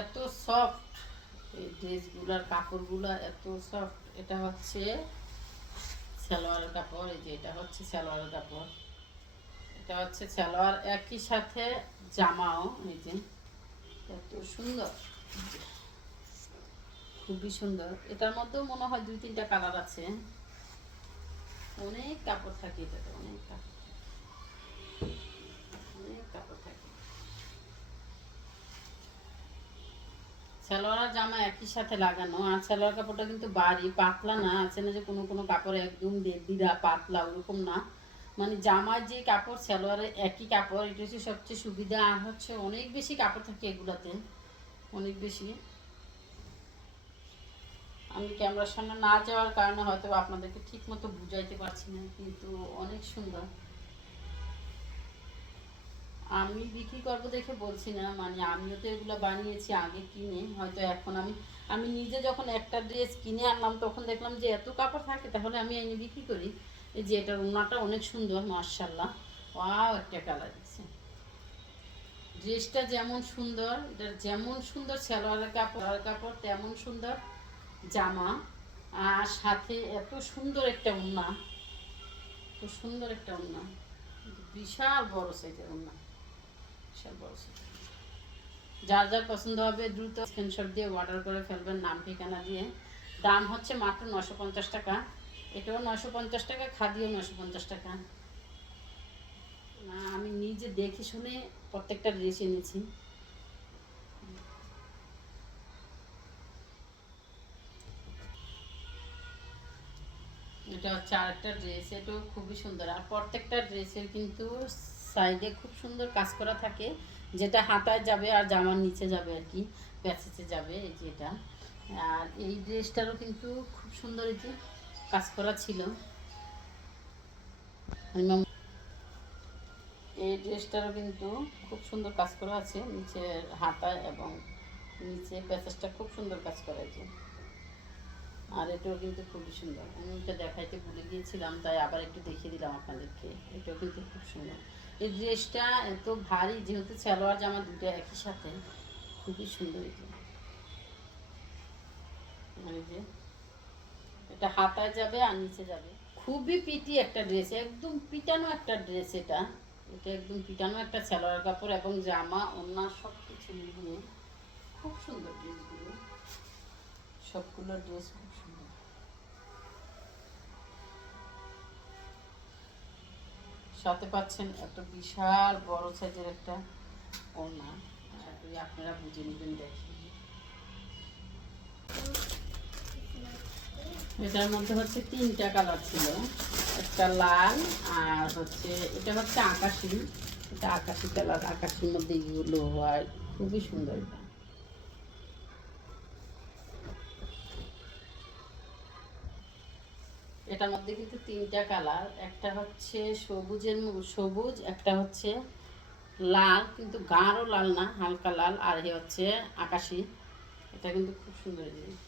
এত সফট এই ড্রেসগুলার কাপড়গুলা এত সফট। এটা হচ্ছে সালোয়ারের কাপড়, এই যে এটা হচ্ছে সালোয়ারের কাপড়, এটা হচ্ছে সালোয়ার, একই সাথে জামাও। এই যে এত সুন্দর, খুবই সুন্দর। এটার মধ্যেও মনে হয় 2-3টা কালার আছে। অনেক কাপড় থাকে এটাতে, অনেক কাপড় থাকে, অনেক কাপড় থাকে। সালোয়ার জামা একই সাথে লাগানো। আর সালোয়ার কাপড়টা কিন্তু বাড়ি পাতলা না, আছে না যে কোনো কোনো কাপড় একদম দিদা পাতলা, ওরকম না। মানে জামার যে কাপড় সালোয়ারের একই কাপড়, এটা হচ্ছে সবচেয়ে সুবিধা। আর হচ্ছে অনেক বেশি কাপড় থাকে এগুলাতে, অনেক বেশি। আমি ক্যামেরার সামনে না যাওয়ার কারণে হয়তো আপনাদেরকে ঠিক মতো বুঝাইতে পারছি না, কিন্তু অনেক সুন্দর। আমি বিক্রি করবো দেখে বলছি না, মানে আমিও তো এগুলো বানিয়েছি আগে কিনে, হয়তো এখন আমি আমি নিজে যখন একটা ড্রেস কিনে আনলাম তখন দেখলাম যে এত কাপড় থাকে, তাহলে আমি এনে বিক্রি করি। এই যে এটার ওড়নাটা অনেক সুন্দর, মাশাআল্লাহ। ওয়াও, একটা কালার দিচ্ছে। ড্রেসটা যেমন সুন্দর, এটা যেমন সুন্দর সালোয়ারের কাপড় তেমন সুন্দর জামা। আর সাথে এত সুন্দর একটা ওড়না, খুব সুন্দর একটা ওড়না, বিশাল বড় সাইজের ওড়না, বিশাল বড় সাইজ। যার যার পছন্দ হবে দ্রুত স্ক্রিনশট দিয়ে অর্ডার করে ফেলবেন, নাম ঠিকানা দিয়ে। দাম হচ্ছে মাত্র 950 টাকা। এটাও 950 টাকা, খাদিও 950 টাকা। না, আমি নিজে দেখে শুনে প্রত্যেকটা ড্রেস এনেছি। এটা হচ্ছে আরেকটা ড্রেস, এটাও খুবই সুন্দর। আর প্রত্যেকটা ড্রেসের কিন্তু সাইডে খুব সুন্দর কাজ করা থাকে, যেটা হাতায় যাবে আর জামার নিচে যাবে আর কি, প্যাচেতে যাবে। এই যে এটা। আর এই ড্রেসটারও কিন্তু খুব সুন্দর এই যে কাজ করা ছিল। এই ড্রেসটারও কিন্তু খুব সুন্দর কাজ করা আছে, নিচের হাতায় এবং নিচে প্যাচেসটা খুব সুন্দর কাজ করা আছে। আর এটাও কিন্তু খুবই সুন্দর। আমি এটা দেখাইতে ভুলে গিয়েছিলাম, তাই আবার একটু দেখিয়ে দিলাম আপনাদেরকে। এটাও কিন্তু খুব সুন্দর। এই ড্রেসটা এত ভারী, যেহেতু সালোয়ার জামা দুটো একই সাথে, খুবই সুন্দর। এই যে এটা হাতায় যাবে আর নিচে যাবে। খুবই পিটি একটা ড্রেস, একদম পিটানো একটা ড্রেস। এটা এটা একদম পিটানো একটা সালোয়ার কাপড় এবং জামা ওড়না সব কিছু মিলিয়ে খুব সুন্দর ড্রেসগুলো, সবগুলো ড্রেস খুব সুন্দর। সাথে পাচ্ছেন এত বিশাল বড় সাইজের একটা ওড়না। আপনারা বুঝে নেবেন। দেখেন এটার মধ্যে হচ্ছে 3টা কালার ছিল, একটা লাল, আর হচ্ছে এটা হচ্ছে আকাশি। এটা আকাশি কালার, আকাশির মধ্যে ইয়েলো হোয়াইট, খুবই সুন্দর। এটা এটার মধ্যে কিন্তু 3টা কালার, একটা হচ্ছে সবুজ, একটা হচ্ছে লাল, কিন্তু গাঢ় লাল না, হালকা লাল, আর এ হচ্ছে আকাশি। এটা কিন্তু খুব সুন্দর জিনিস।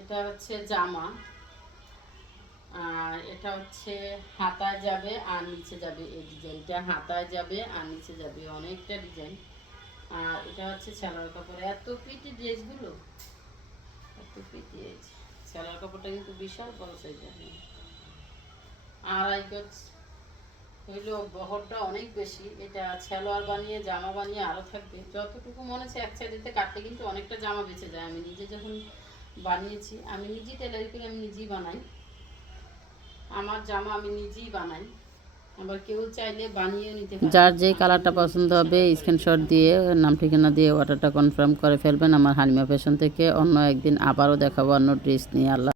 এটা হচ্ছে জামা, আর এটা হচ্ছে হাতায় যাবে আর নিচে যাবে। এই ডিজাইনটা হাতায় যাবে আর নিচে যাবে, অনেকটা ডিজাইন। আর এটা হচ্ছে সালোয়ার কাপড়। এত পিটি ড্রেসগুলো, এত পিটি। সালোয়ার কাপড়টা কিন্তু বিশাল বড় সাইজের, 2.5 গজ হইল, বহরটা অনেক বেশি। এটা সালোয়ার বানিয়ে জামা বানিয়ে আরও থাকবে। যতটুকু মনে হচ্ছে এক সাইডেতে কাটলে কিন্তু অনেকটা জামা বেঁচে যায়। আমি নিজে যখন বানিয়েছি, আমি নিজেই টেলারি করে, আমি নিজেই বানাই আমার জামা, আমি নিজেই বানাই। আবার কেউ চাইলে বানিয়ে নিতে পারে। যার যেই কালারটা পছন্দ হবে স্ক্রিনশট দিয়ে নাম ঠিকানা দিয়ে অর্ডারটা কনফার্ম করে ফেলবেন আমার হালিমা ফ্যাশন থেকে। অন্য একদিন আবারও দেখাবো অন্য ড্রেস নিয়ে। আল্লাহ।